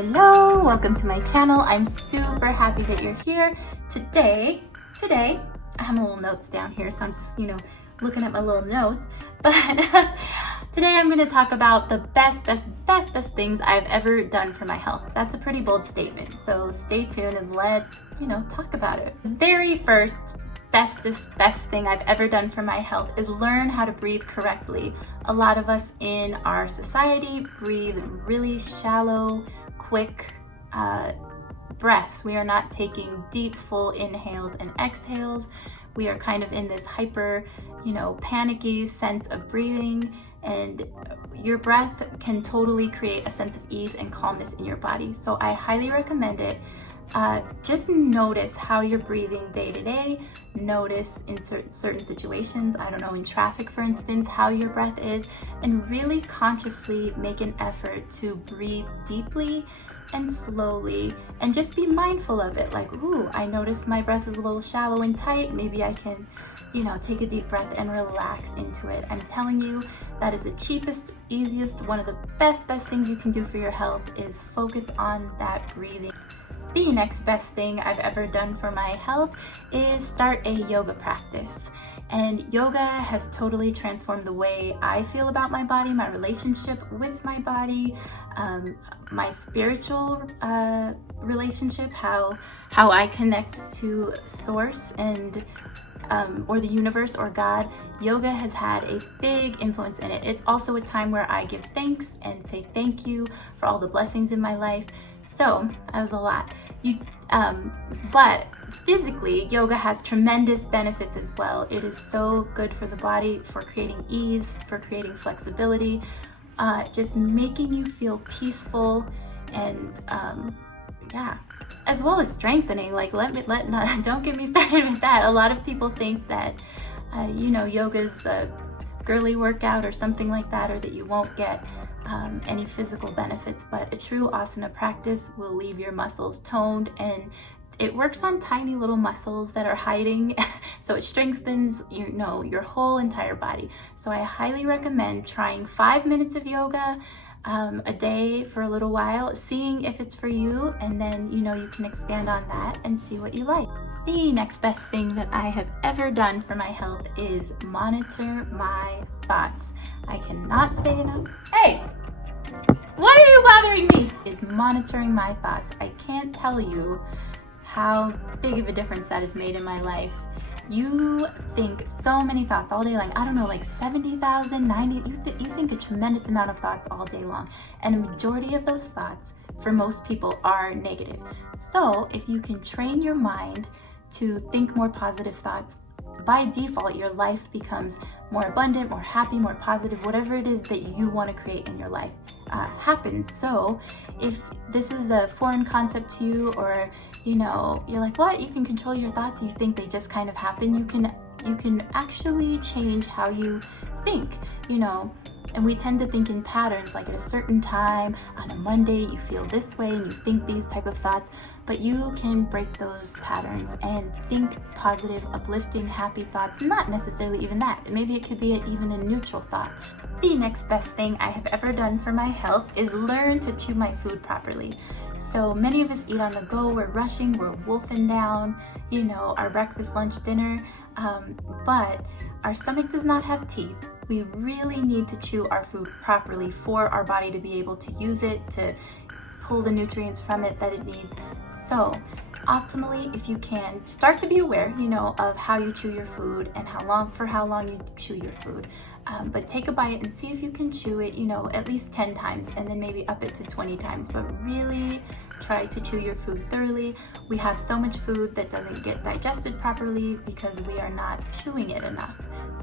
Hello, welcome to my channel. I'm super happy that you're here. Today, I have my little notes down here, so I'm just, looking at my little notes. But today I'm going to talk about the best things I've ever done for my health. That's a pretty bold statement, so stay tuned and let's, talk about it. The very first best thing I've ever done for my health is learn how to breathe correctly. A lot of us in our society breathe really shallow, quick breaths. We are not taking deep, full inhales and exhales. We are kind of in this hyper, panicky sense of breathing, and your breath can totally create a sense of ease and calmness in your body. So I highly recommend it. Just notice how you're breathing day to day. Notice in certain situations, I don't know, in traffic, for instance, how your breath is, and really consciously make an effort to breathe deeply and slowly, and just be mindful of it. Like, ooh, I notice my breath is a little shallow and tight. Maybe I can, take a deep breath and relax into it. I'm telling you, that is the cheapest, easiest, one of the best things you can do for your health is focus on that breathing. The next best thing I've ever done for my health is start a yoga practice. And yoga has totally transformed the way I feel about my body, my relationship with my body, my spiritual relationship, how I connect to source and or the universe or God. Yoga has had a big influence in it. It's also a time where I give thanks and say thank you for all the blessings in my life. So that was a lot. But physically, yoga has tremendous benefits as well. It is so good for the body, for creating ease, for creating flexibility, just making you feel peaceful, and as well as strengthening. Like, don't get me started with that. A lot of people think that yoga's a girly workout or something like that, or that you won't get any physical benefits, but a true asana practice will leave your muscles toned, and it works on tiny little muscles that are hiding, so it strengthens your whole entire body. So I highly recommend trying 5 minutes of yoga a day for a little while, seeing if it's for you, and then you can expand on that and see what you like. The next best thing that I have ever done for my health is monitor my thoughts. I cannot say enough. Hey! Why are you bothering me? Is monitoring my thoughts. I can't tell you how big of a difference that has made in my life. You think so many thoughts all day long. I don't know, like 70,000, 90, you think a tremendous amount of thoughts all day long. And a majority of those thoughts, for most people, are negative. So if you can train your mind to think more positive thoughts, by default, your life becomes more abundant, more happy, more positive. Whatever it is that you want to create in your life happens. So if this is a foreign concept to you, or you're like, what? You can control your thoughts? You think they just kind of happen? You can actually change how you think. And we tend to think in patterns, like at a certain time on a Monday you feel this way and you think these type of thoughts, but you can break those patterns and think positive, uplifting, happy thoughts. Not necessarily even that. Maybe it could be even a neutral thought. The next best thing I have ever done for my health is learn to chew my food properly. So many of us eat on the go, we're rushing, we're wolfing down, our breakfast, lunch, dinner, but our stomach does not have teeth. We really need to chew our food properly for our body to be able to use it, to pull the nutrients from it that it needs. So optimally, if you can, start to be aware, of how you chew your food and for how long you chew your food. But take a bite and see if you can chew it, at least 10 times, and then maybe up it to 20 times. But really try to chew your food thoroughly. We have so much food that doesn't get digested properly because we are not chewing it enough.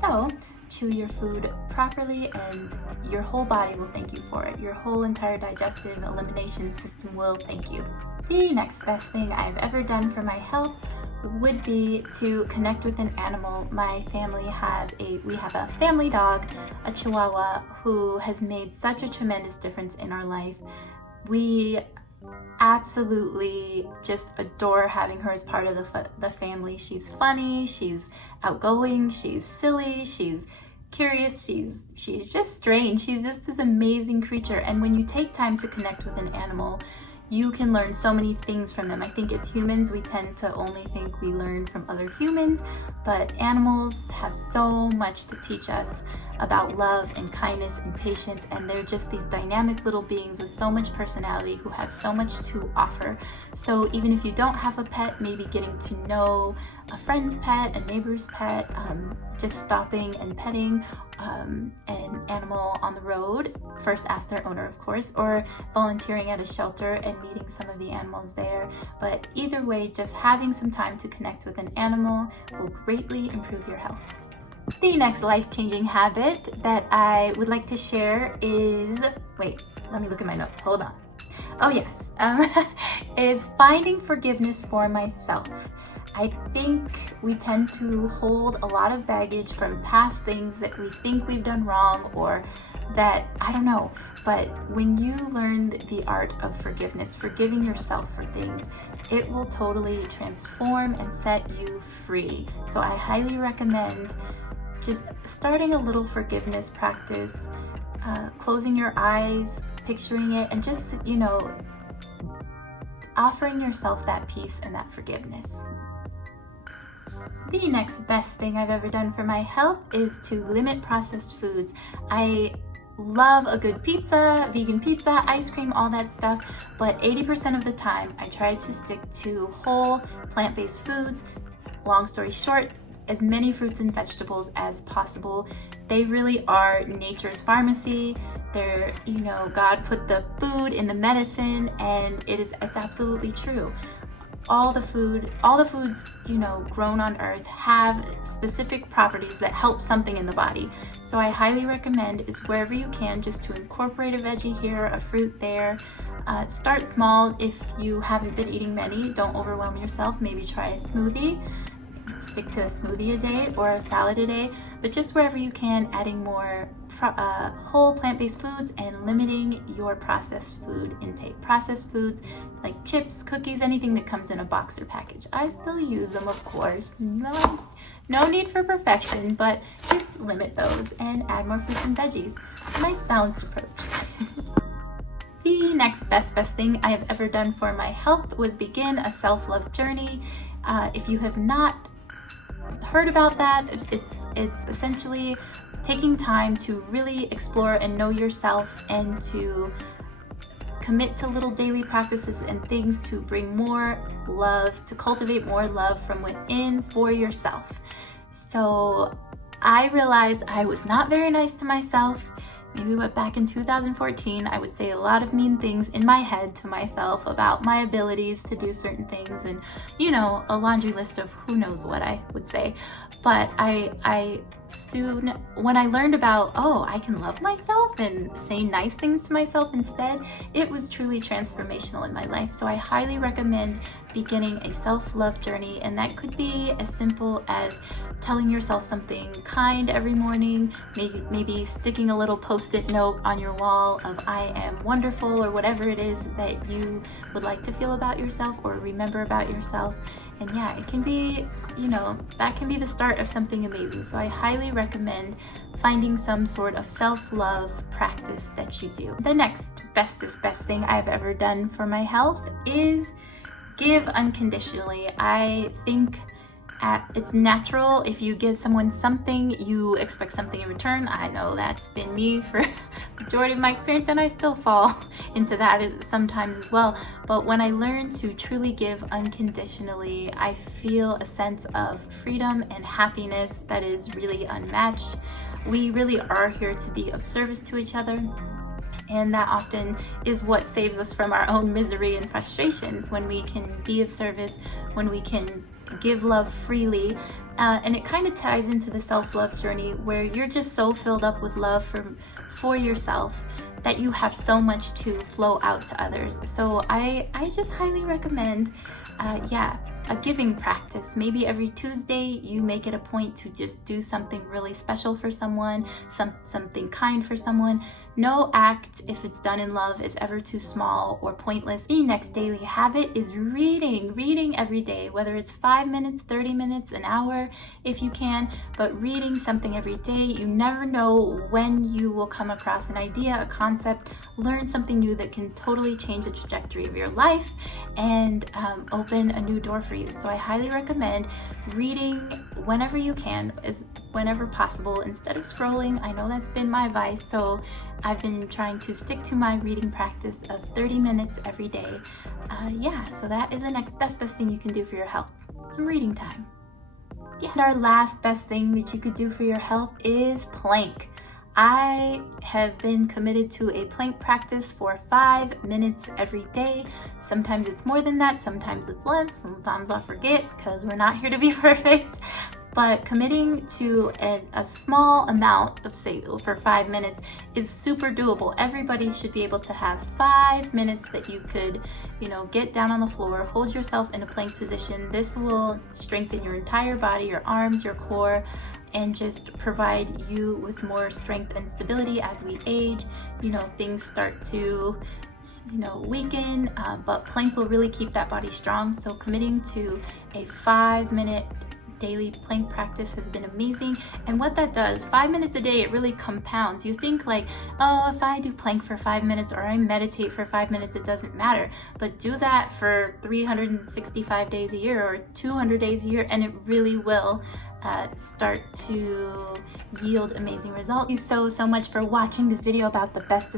So chew your food properly, and your whole body will thank you for it. Your whole entire digestive elimination system will thank you. The next best thing I've ever done for my health would be to connect with an animal. My family we have a family dog, a Chihuahua, who has made such a tremendous difference in our life. We absolutely just adore having her as part of the family. She's funny, she's outgoing, she's silly, she's curious, she's just strange. She's just this amazing creature. And when you take time to connect with an animal, you can learn so many things from them. I think as humans, we tend to only think we learn from other humans, but animals have so much to teach us about love and kindness and patience, and they're just these dynamic little beings with so much personality who have so much to offer. So even if you don't have a pet, maybe getting to know a friend's pet, a neighbor's pet, just stopping and petting an animal on the road, first ask their owner of course, or volunteering at a shelter and meeting some of the animals there. But either way, just having some time to connect with an animal will greatly improve your health. The next life-changing habit that I would like to share is, wait, let me look at my notes, hold on. Oh yes, is finding forgiveness for myself. I think we tend to hold a lot of baggage from past things that we think we've done wrong, or that, I don't know, but when you learn the art of forgiveness, forgiving yourself for things, it will totally transform and set you free. So I highly recommend just starting a little forgiveness practice, closing your eyes, picturing it, and just, offering yourself that peace and that forgiveness. The next best thing I've ever done for my health is to limit processed foods. I love a good pizza, vegan pizza, ice cream, all that stuff, but 80% of the time I try to stick to whole plant-based foods. Long story short, as many fruits and vegetables as possible. They really are nature's pharmacy. They're, God put the food in the medicine, and it's absolutely true. All the foods, grown on earth have specific properties that help something in the body. So I highly recommend is wherever you can, just to incorporate a veggie here, a fruit there. Start small. If you haven't been eating many, don't overwhelm yourself. Maybe try a smoothie. Stick to a smoothie a day or a salad a day, but just wherever you can, adding more whole plant-based foods and limiting your processed food intake. Processed foods like chips, cookies, anything that comes in a box or package. I still use them, of course. No need for perfection, but just limit those and add more fruits and veggies. A nice balanced approach. The next best thing I have ever done for my health was begin a self-love journey. If you have not heard about that, it's essentially taking time to really explore and know yourself, and to commit to little daily practices and things to bring more love, to cultivate more love from within for yourself. So I realized I was not very nice to myself. Maybe back in 2014, I would say a lot of mean things in my head to myself about my abilities to do certain things, and a laundry list of who knows what I would say. But I soon, when I learned about, I can love myself and say nice things to myself instead, it was truly transformational in my life. So I highly recommend beginning a self-love journey, and that could be as simple as telling yourself something kind every morning, maybe sticking a little post-it note on your wall of I am wonderful, or whatever it is that you would like to feel about yourself or remember about yourself. And yeah, it can be, that can be the start of something amazing. So I highly recommend finding some sort of self-love practice that you do. The next best thing I've ever done for my health is give unconditionally. I think it's natural. If you give someone something, you expect something in return. I know that's been me for the majority of my experience, and I still fall into that sometimes as well. But when I learn to truly give unconditionally, I feel a sense of freedom and happiness that is really unmatched. We really are here to be of service to each other. And that often is what saves us from our own misery and frustrations, when we can be of service, when we can give love freely. And it kind of ties into the self-love journey, where you're just so filled up with love for yourself that you have so much to flow out to others. So I just highly recommend a giving practice. Maybe every Tuesday you make it a point to just do something really special for someone, something kind for someone. No act, if it's done in love, is ever too small or pointless. The next daily habit is reading every day, whether it's 5 minutes, 30 minutes, an hour, if you can, but reading something every day. You never know when you will come across an idea, a concept, learn something new that can totally change the trajectory of your life and open a new door for you. So I highly recommend reading whenever you can, whenever possible, instead of scrolling. I know that's been my advice, so I've been trying to stick to my reading practice of 30 minutes every day. Yeah, so that is the next best thing you can do for your health. Some reading time. Yeah. And our last best thing that you could do for your health is plank. I have been committed to a plank practice for 5 minutes every day. Sometimes it's more than that, sometimes it's less, sometimes I'll forget because we're not here to be perfect. But committing to a small amount of, say, for 5 minutes is super doable. Everybody should be able to have 5 minutes that you could, get down on the floor, hold yourself in a plank position. This will strengthen your entire body, your arms, your core, and just provide you with more strength and stability as we age. Things start to weaken, but plank will really keep that body strong. So committing to a 5-minute daily plank practice has been amazing. And what that does, 5 minutes a day, it really compounds. You think like, oh, if I do plank for 5 minutes or I meditate for 5 minutes, it doesn't matter. But do that for 365 days a year or 200 days a year, and it really will start to yield amazing results. Thank you so much for watching this video about the best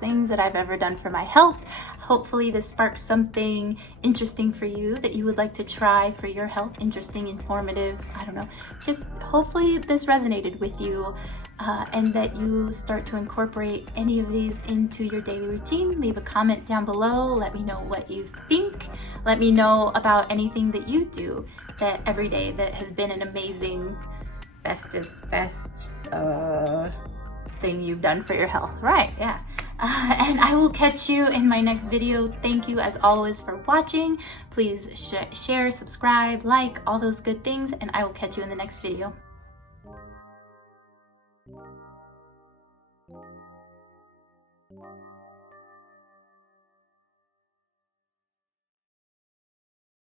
things that I've ever done for my health. Hopefully this sparks something interesting for you that you would like to try for your health. Interesting, informative, I don't know. Just hopefully this resonated with you and that you start to incorporate any of these into your daily routine. Leave a comment down below. Let me know what you think. Let me know about anything that you do that every day that has been an amazing best thing you've done for your health. Right, yeah. And I will catch you in my next video. Thank you as always for watching. Please share, subscribe, like, all those good things, and I will catch you in the next video.